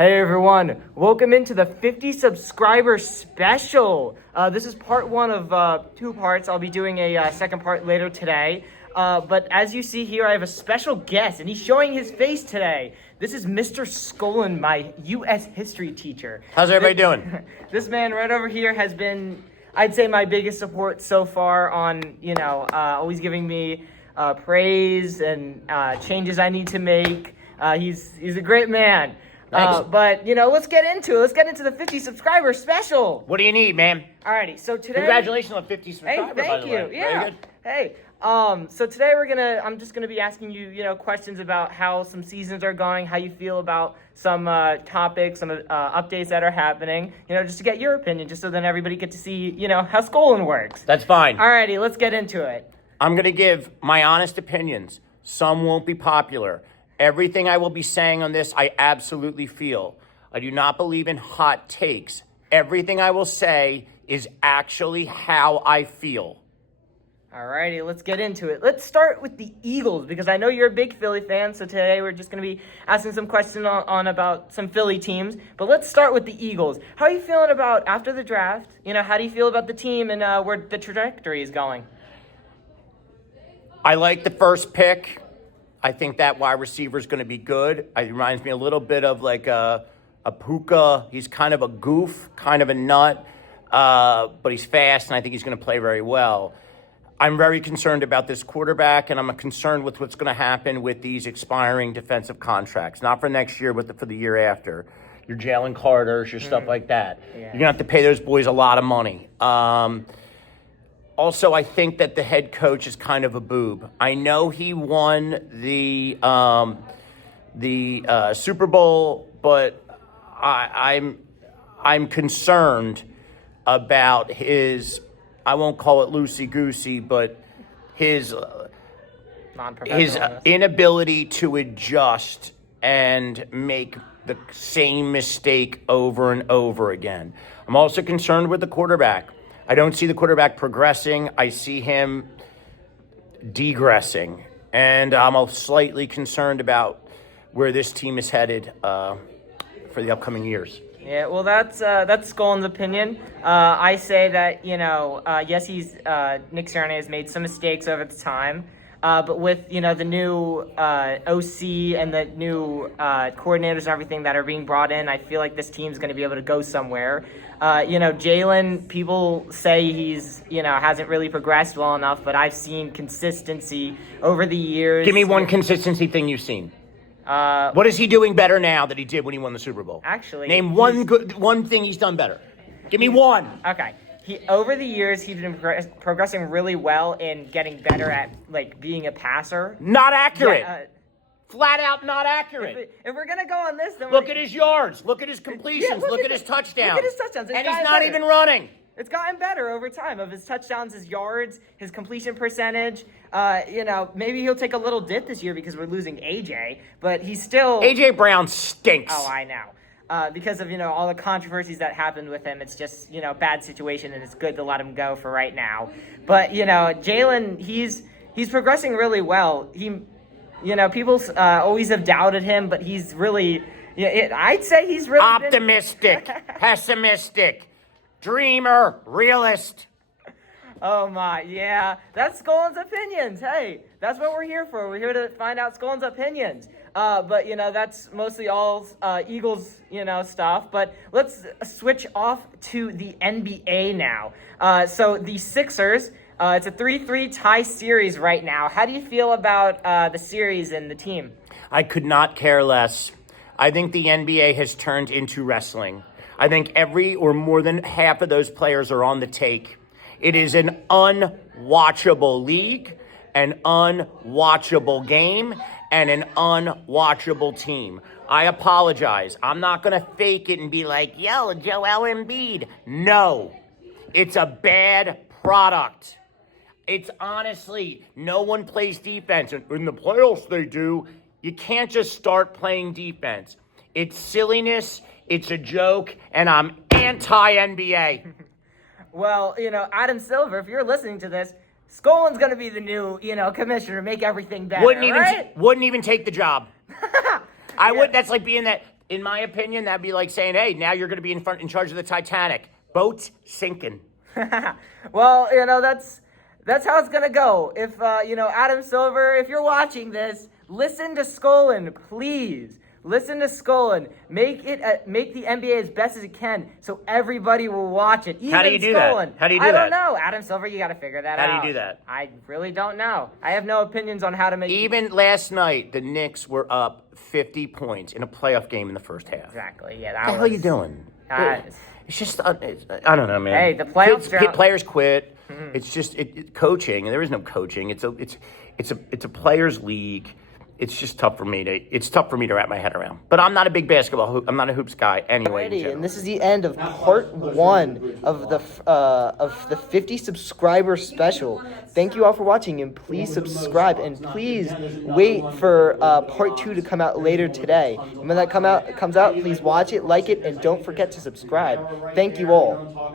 Hey everyone, welcome into the 50 subscriber special. This is part one of 2 parts. I'll be doing a second part later today. But as you see here, I have a special guest, and he's showing his face today. This is Mr. Skolin, my U.S. history teacher. How's everybody doing? This man right over here has been, I'd say, my biggest support so far on, always giving me praise and changes I need to make. He's a great man. But, let's get into it. Let's get into the 50 subscriber special. What do you need, man? Alrighty, so today... Congratulations on 50 subscribers, Hey, thank you. Very Yeah. good. Hey, so today I'm just gonna be asking you, questions about how some seasons are going, how you feel about some topics, some updates that are happening, just to get your opinion, just so then everybody get to see, how Skolin works. That's fine. Alrighty, let's get into it. I'm going to give my honest opinions. Some won't be popular. Everything I will be saying on this, I absolutely feel. I do not believe in hot takes. Everything I will say is actually how I feel. Alrighty, let's get into it. Let's start with the Eagles, because I know you're a big Philly fan, so today we're just going to be asking some questions on about some Philly teams. But let's start with the Eagles. How are you feeling about, after the draft, how do you feel about the team and where the trajectory is going? I like the first pick. I think that wide receiver is going to be good. It reminds me a little bit of like a Puka. He's kind of a goof, kind of a nut, but he's fast, and I think he's going to play very well. I'm very concerned about this quarterback, and I'm concerned with what's going to happen with these expiring defensive contracts. Not for next year, but for the year after. Your Jalen Carters, your stuff like that. Yeah. You're going to have to pay those boys a lot of money. Also, I think that the head coach is kind of a boob. I know he won the Super Bowl, but I'm concerned about his, I won't call it loosey-goosey, but his inability to adjust and make the same mistake over and over again. I'm also concerned with the quarterback. I don't see the quarterback progressing. I see him degressing. And I'm slightly concerned about where this team is headed for the upcoming years. Yeah, well, that's Skolin's opinion. I say that, yes, Nick Sirianni has made some mistakes over the time. But with, the new OC and the new coordinators and everything that are being brought in, I feel like this team's going to be able to go somewhere. Jalen, people say he's, hasn't really progressed well enough, but I've seen consistency over the years. Give me one consistency thing you've seen. What is he doing better now that he did when he won the Super Bowl? Actually, name one thing he's done better. Give me one. Okay. Over the years, he's been progressing really well in getting better at, being a passer. Not accurate. Yeah, flat out not accurate. If we're going to go on this, then look at his yards. Look at his completions. Look at his touchdowns. Look at his touchdowns. And he's not even running. It's gotten better over time of his touchdowns, his yards, his completion percentage. Maybe he'll take a little dip this year because we're losing AJ, but he's still... AJ Brown stinks. Oh, I know. Because of, all the controversies that happened with him. It's just, bad situation, and it's good to let him go for right now. But, Jalen, he's progressing really well. People always have doubted him, but he's really, I'd say he's really optimistic, pessimistic, dreamer, realist. Oh my, yeah. That's Skolin's opinions. Hey, that's what we're here for. We're here to find out Skolin's opinions. But, that's mostly all Eagles, stuff. But let's switch off to the NBA now. So the Sixers, it's a 3-3 tie series right now. How do you feel about the series and the team? I could not care less. I think the NBA has turned into wrestling. I think every or more than half of those players are on the take. It is an unwatchable league, an unwatchable game, and an unwatchable team. I apologize. I'm not going to fake it and be like, yo, Joel Embiid. No, it's a bad product. It's honestly, no one plays defense. In the playoffs, they do. You can't just start playing defense. It's silliness. It's a joke. And I'm anti-NBA. Well, Adam Silver, if you're listening to this, Skolin's going to be the new, commissioner, make everything better, Wouldn't even take the job. Would. That's like being that In my opinion, that'd be like saying, hey, now you're going to be in charge of the Titanic. Boat's sinking. Well, that's how it's gonna go. If Adam Silver, if you're watching this, listen to Skolin, please. Listen to Skolin. Make the NBA as best as it can, so everybody will watch it. Even How do you do that? Skolin. How do you do I that? don't know. Adam Silver, you got to figure that out. How do you do that? I really don't know. I have no opinions on how to make. Even last night, the Knicks were up 50 points in a playoff game in the first half. Exactly. Yeah. What the hell are you doing? It's just, I don't know, man. Hey, the playoffs. Players quit. It's just coaching. There is no coaching. It's a players' league. It's just tough for me to wrap my head around. But I'm not a big I'm not a hoops guy anyway. And this is the end of part 1 of the 50 subscriber special. Thank you all for watching, and please subscribe, and please wait for part 2 to come out later today. And when that comes out, please watch it, like it, and don't forget to subscribe. Thank you all.